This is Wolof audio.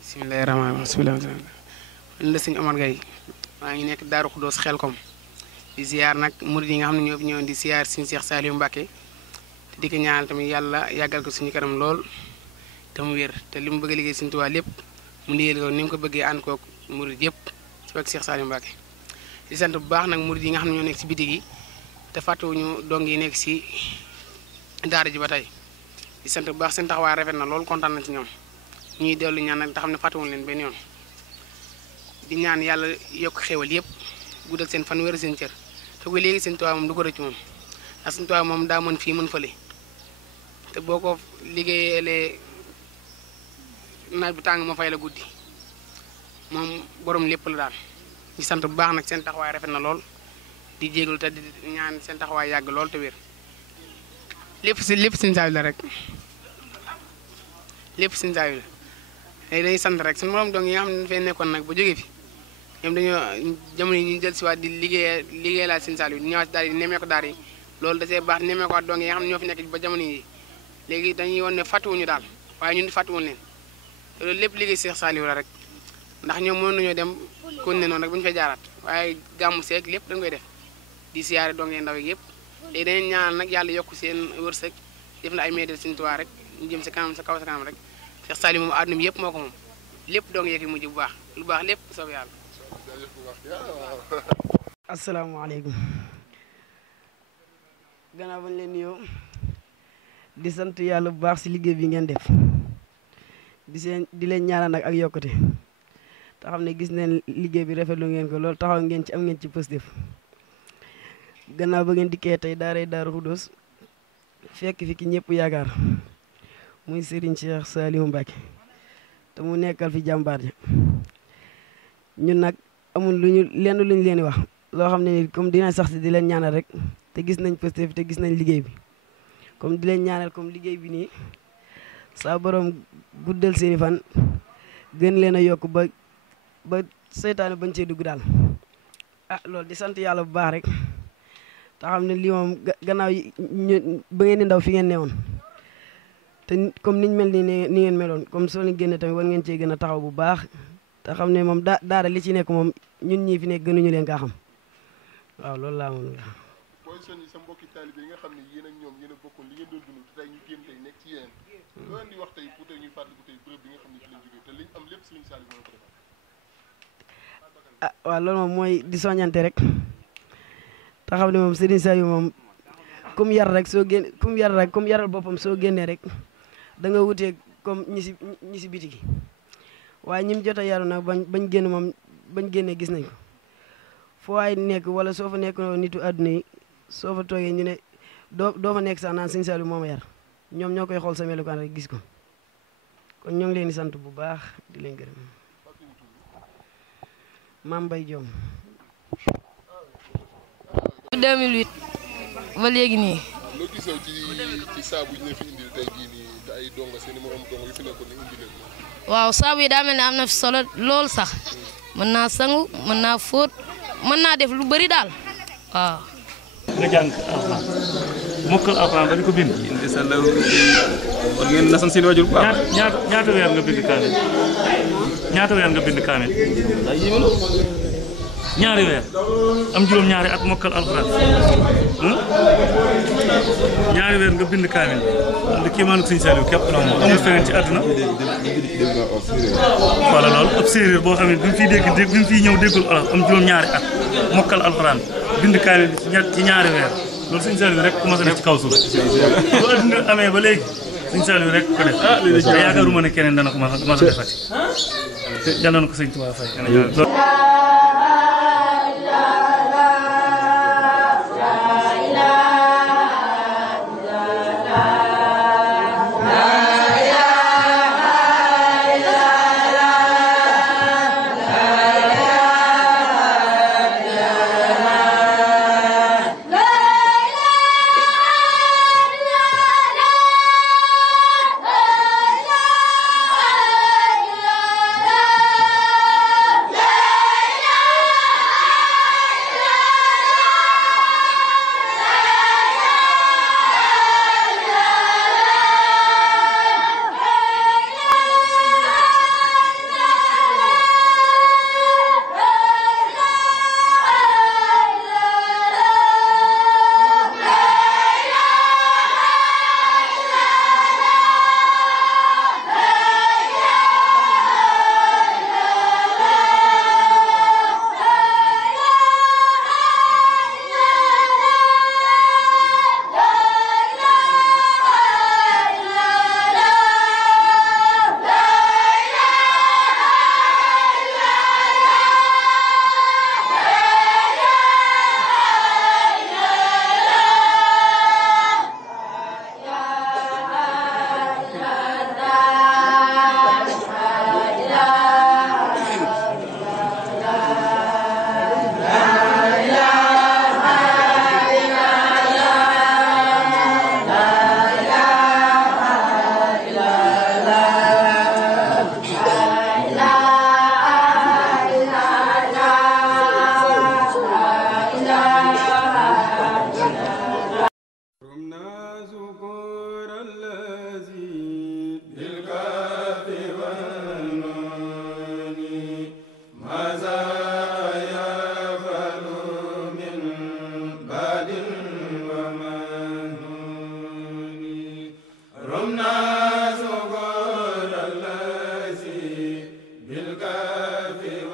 bismillahi rahmaani rahiim man la sëñ Omar Gaye maa ngi nekk Daaru Xuddoos Xelkom di ziar nag murid yi nga xam ne ñoo fi ñëwoon di ziar suñu Cheikh Saliou Mbacké te di ko ñaanal tamit yàlla yàggal ko suñu kanam lool te mu wér te li mu bëgg a liggéey suñu Tuubaa lépp mu liggéey ko ni mu ko bëggee ànd koog murid yëpp ci wàllu Cheikh Saliou Mbacké di sant bu baax nag murid yi nga xam ne ñoo nekk ci biti gi te fàttewuñu dong yi nekk ci daara ji ba tey di sant bu baax seen taxawaay rafet na lool kontaan na ci ñoom ñuy dellu ñaan nag te xam ne fàttewuñu leen benn yoon di ñaan yàlla yokk xéwal yëpp guddal seen fan wér seen cër te ko léegi seen Tuubaa moom du ko rëcc moom ndax seen Tuubaa moom daa mën fii mën fële te boo ko liggéeyalee naaj bu tàng ma fay la guddi moom borom lépp la daal di sant bu baax nag seen taxawaay rafet na lool di jégalu te di ñaan seen taxawaay yàgg lool te wér lépp seen saayu la rek lépp seen saayu la léegi dañuy sant rek suñu morom dong yi nga xam ne dafay nekkoon nag ba jógee fi ñoom dañoo jamono yi ñu jël si waat di liggéey laal seen saal yi di ñëwaat daal di nemmeeku daal yi loolu da see baax nemmeeku waat dong yi nga xam ne ñoo fi nekk ba jamono yi léegi dañuy woon ne fàttuwuñu daal waaye ñun di fàttuwuñu leen te loolu lépp liggéey Cheikh Saliou la rek ndax ñoom mën nañoo dem kon ne noonu rek bu ñu fay jaaraat waaye gàmmu seeg lépp dañ koy def di siyaare dong yi ndaw yi yëpp léegi dañuy ñaanal nag yàlla yokk seen wërsëg def la ay médal Sëñ Tuubaa rek ñu jëm sa kanam sa kaw sa kanam rek Cheikh Saliou moom àdduna bi yëpp moo ko moom lépp dong yeeg mujj bu baax lu baax lépp soob yàlla. asalaamaaleykum. gannaaw bañ leen nuyoo di sant yàlla bu baax si liggéey bi ngeen def di leen ñaanal nag ak yokkute te xam ne gis neen liggéey bi rafetlu ngeen ko loolu taxaw ngeen ci am ngeen ci positif gannaaw ba ngeen dikkee tey daaray Daaru Xuddoos fekk fi ki ñëpp yaakaar muy Serigne Cheikh Saliou Mbacké te mu nekkal fi jàmbaar ja ñun nag amul lenn luñu leen di wax loo xam ne ni comme dina sax si di leen ñaanal rek te gis nañ positif te gis nañ liggéey bi comme di leen ñaanal comme liggéey bi nii saa borom guddal seeni fan gën leen a yokk ba seytaane bañ cee dugg daal loolu di sant yàlla bu baax rek te xam ne lii moom gannaaw ba ngeen di ndaw fi ngeen newoon te comme niñ mel ni ngeen meloon comme soo leen génne tamit war ngeen cee gën a taxaw bu baax te xam ne moom daara li ci nekk moom ñun ñii fi nekk gënuñu leen kaa xam waaw loolu laa moom la. booy soññi sa mbokki taalibe yi nga xam ne yéen ak ñoom yéen a bokkoon li ngeen doon dund te tey ñu génn tey nekk ci yeneen loo leen di wax tey pour tey ñuy fàttaliku tey bërëb bi nga xam ne fi lañ jógee te liñ am lépp Serigne Saliou moo ko defal. waaw loolu moom mooy di soññante rek te xam ne moom Serigne Saliou moom comme yar rek comme yaral boppam soo génnee rek da nga wutee comme ñi si biti gi waaye ñi mu jot a yaru nag bañ génn moom bañ génnee gis nañ ko foo waay nekk wala soo fa nekk nitu àdduna yi soo fa toogee ñu ne doo fa nekk sax naan Serigne Saliou moo ma yar ñoom ñoo koy xool sa melukaan rek gis ko kon ñoo ngi leen di sant bu baax di leen gërëm. Mame Mbaye Diom. 2008 ba léegi nii. loo gisoo ci saabu yi ñu fi indil tey jii nii te ay donga seen i morom donga yu fi nekkoon ni indi leen. waaw saabu yi daa mel ne am na fi solo lool sax mën naa sangu mën naa fóot mën naa def lu bëri daal waaw. nga jàng alxuraan mokkal alxuraan ba di ko bind. incha allah war ngeen nasan seen waajur bu baax. ñaata weer nga bind kaamil ñaata weer nga bind kaamil. ñaari weer am juróom-ñaari at mokkal alxuraan ñaari weer nga bind kaamil li kii maanaam Serigne Saliou képp la moom amul feneen ci àdduna. voilà loolu ab séeréer boo xam ne bi mu fiy bi mu fiy ñëw déggul olof am juróom-ñaari at mokkal alxuraan bind kaamil ci ñaari weer loolu Serigne Saliou rek commencé def ci kaw suuf bu àdduna amee ba léegi Serigne Saliou rek ko def te yaakaaruma ne keneen dana ko mën a defati te yal na ko Serigne Touba fay. La رمنا سكور الذي بالكافي